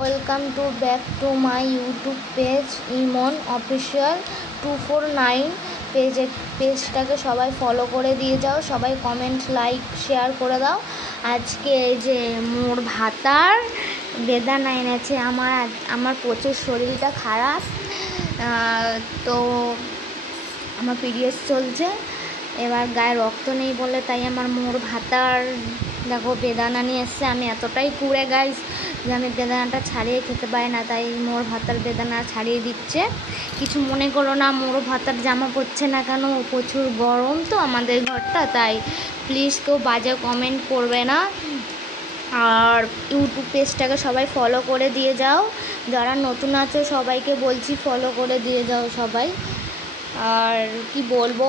Welcome to back to my YouTube page Emon official 249 পেজটাকে সবাই follow করে দিয়ে যাও, সবাই কমেন্ট লাইক শেয়ার করে দাও। আজকে এই যে মোর ভাতার বেদানা এনেছে। আমার প্রচুর শরীরটা খারাপ, তো আমার পিরিয়ডস চলছে, এবার গায়ে রক্ত নেই বলে তাই আমার মোর ভাতার দেখো বেদানা নিয়ে এসছে। আমি এতটাই কুড়ে গাইস যে আমি বেদানাটা ছাড়িয়ে খেতে পারি না, তাই মোর ভাতার বেদানা ছাড়িয়ে দিচ্ছে। কিছু মনে করো না, মোর ভাতার জামা পরছে না কেন, প্রচুর গরম তো আমাদের ঘরটা, তাই প্লিজ কেউ বাজে কমেন্ট করবে না। আর ইউটিউব পেজটাকে সবাই ফলো করে দিয়ে যাও, যারা নতুন আছো সবাইকে বলছি ফলো করে দিয়ে যাও সবাই। আর কি বলবো,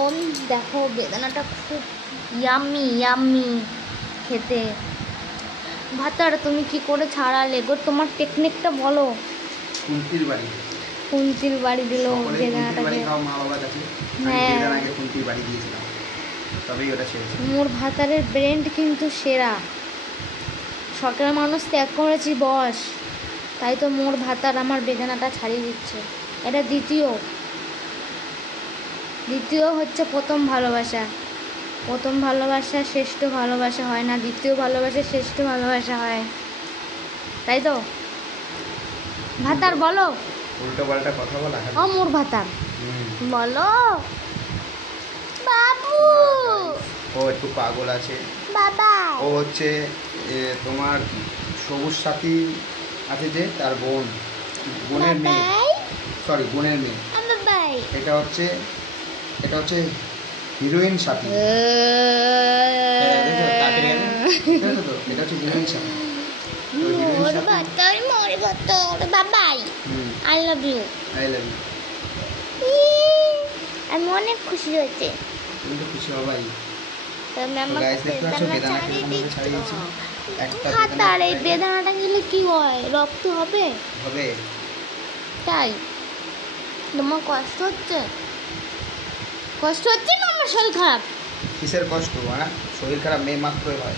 দেখো বেদানাটা খুব ইয়াম্মি ইয়াম্মি খেতে। ভাতার তুমি কি করে ছাড়ালে গো, তোমার টেকনিকটা বলো। কুন্তির বাড়ি দিল বেদানাটাকে। হ্যাঁ, মোর ভাতারের ব্র্যান্ড কিন্তু সেরা। সকালের মানুষ ত্যাগ করেছি বস, তাই তো মোর ভাতার আমার বেদানাটা ছাড়িয়ে দিচ্ছে। এটা দ্বিতীয় হচ্ছে প্রথম ভালোবাসা। প্রথম ভালোবাসা শ্রেষ্ঠ ভালোবাসা হয় না, দ্বিতীয় ভালোবাসা শ্রেষ্ঠ ভালোবাসা হয়, তাই তো ভাতার বলো। উল্টো পাল্টা কথা বলা ও মোর ভাতার বলো বাবু। ও একটু পাগল আছে বাবা। ও হচ্ছে তোমার সবুজ সাথী আছে যে তার বোনের মেয়ে, সরি বোনের মেয়ে। এটা হচ্ছে হিরোইন সাথী। এটা হচ্ছে heroine Sathi. I love you. আমি অনেক খুশি হয়েছে। তুমি তো খুশি হবাই। এই বেদানাটা গেলে কি হয়, রক্ত হবে? তাই তোমার কষ্ট হচ্ছে না? আমার শরীর খারাপ। কিসের কষ্ট? শরীর খারাপ মেয়ে মাত্রই হয়।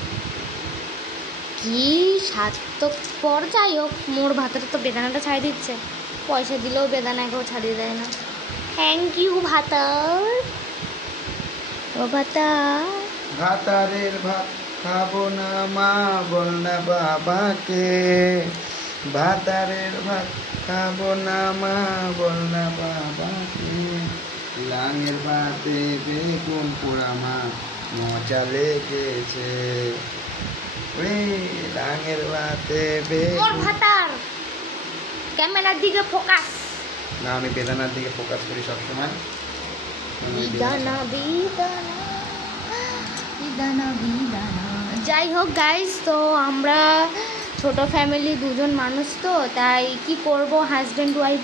কি সার্থক পর, যাই হোক মোর ভাতারে তো বেদানাটা ছাড়িয়ে দিচ্ছে। পয়সা দিলেও বেদানা কেউ ছাড়িয়ে দেয় না। থ্যাংক ইউ ভাতার। ও ভাতারের ভাত খাবো না মা, বল না বাবাকে। ভাতারের ভাত খাবো না মা, বল না বাবাকে। লাঙের ভাতে বেগুন পোড়া মা, মজা লেগেছে। লাঙের ভাতে বেগুন। ভাতার ক্যামেরার দিকে ফোকাস না, আমি বেদানার দিকে ফোকাস করি সবসময়। যাই হোক গাইস, তো আমরা ছোট ফ্যামিলি, দুজন মানুষ, তো তাই কি করব, হাজব্যান্ড ওয়াইফ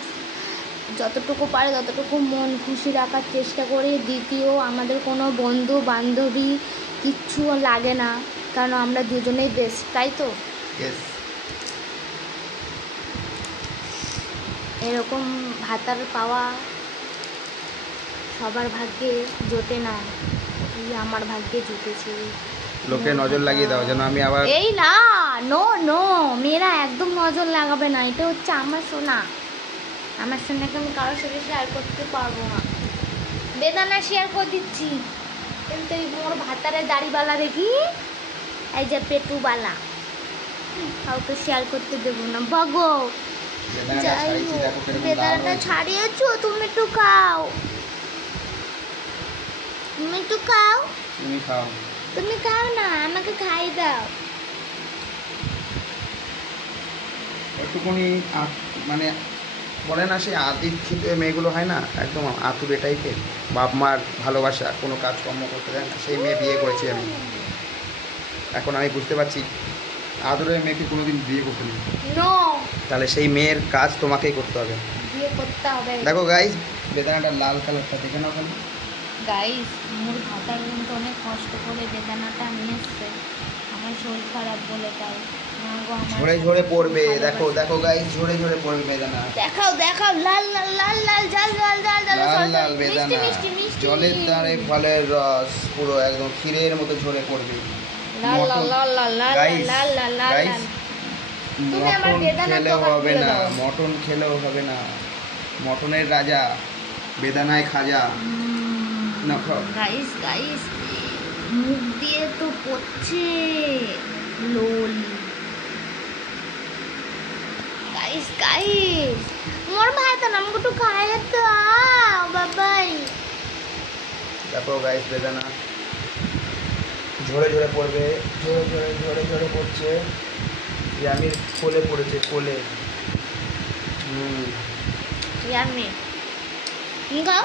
যতটুকু পারে ততটুকু মন খুশি রাখার চেষ্টা করি। দ্বিতীয়, আমাদের কোনো বন্ধু বান্ধবী কিচ্ছু লাগে না, কারণ আমরা দুজনেই বেস্ট, তাই তো। এরকম ভাতার পাওয়া সবার ভাগ্যে জোটে না, আমার ভাগ্যে জুটেছে। লোকে নজর লাগিয়ে দাও যেন আমি আবার এই না, নো মেয়েরা একদম নজর লাগাবে না। এটা হচ্ছে আমার সোনা। আমার সোনাকে আমি কারোর সাথে শেয়ার করতে পারবো না। বেদানা শেয়ার করে দিচ্ছি, কিন্তু এই মোর ভাতারে দাড়িওয়ালা দেখি, এই যে পেটুবালা, কাউকে শেয়ার করতে দেবো না বগো। বেদানাটা ছাড়িয়েছো, তুমি একটু খাও। তুমি খাও না, আমাকে খাই দাও। একটুখানি মানে বলে না, সেই আদিক্ষিত মেয়েগুলো হয় না, একদম আতুরে টাইপের, বাপ মার ভালোবাসা, কোনো কাজকর্ম করতে দেয় না, সেই মেয়ে বিয়ে করেছি আমি। এখন আমি বুঝতে পারছি আদরের মেয়েকে কোনোদিন বিয়ে করতে নেই, তাহলে সেই মেয়ের কাজ তোমাকেই করতে হবে। দেখো গাইস, বেদানাটা লাল কালারটা দেখে নাও কেন গাইস। মোর ভাতার কিন্তু অনেক কষ্ট করে বেদানাটা নিয়ে এসছে, আমার শরীর খারাপ বলে, তাই ঝরে ঝরে পড়বে। দেখো গাইস, ঝরে ঝরে পড়বে বেদানা। দেখাও লাল বেদানা, জলের ধারে ফলের রস, পুরো একদম ক্ষীরের মতো ঝরে পড়বে। তুমি আমার মটন বেদানার খেলেও দোকান হবে খুলে না, দাও। মটন খেলেও হবে না, মটনের রাজা বেদানায় খাজা। না খাও। গাইস গাইস, মুখ দিয়ে তো পড়ছে লোল। গাইস গাইস, মোর ভাত না আমাকে একটু খাইয়ে দাও বাবাই। দেখো গাইস, বেদানা ঝরে ঝরে পড়বে, ঝরে ঝরে ঝরে ঝরে পড়ছে। ইয়ামির কোলে পড়েছে, কোলে। ইয়ামি, তুমি খাও।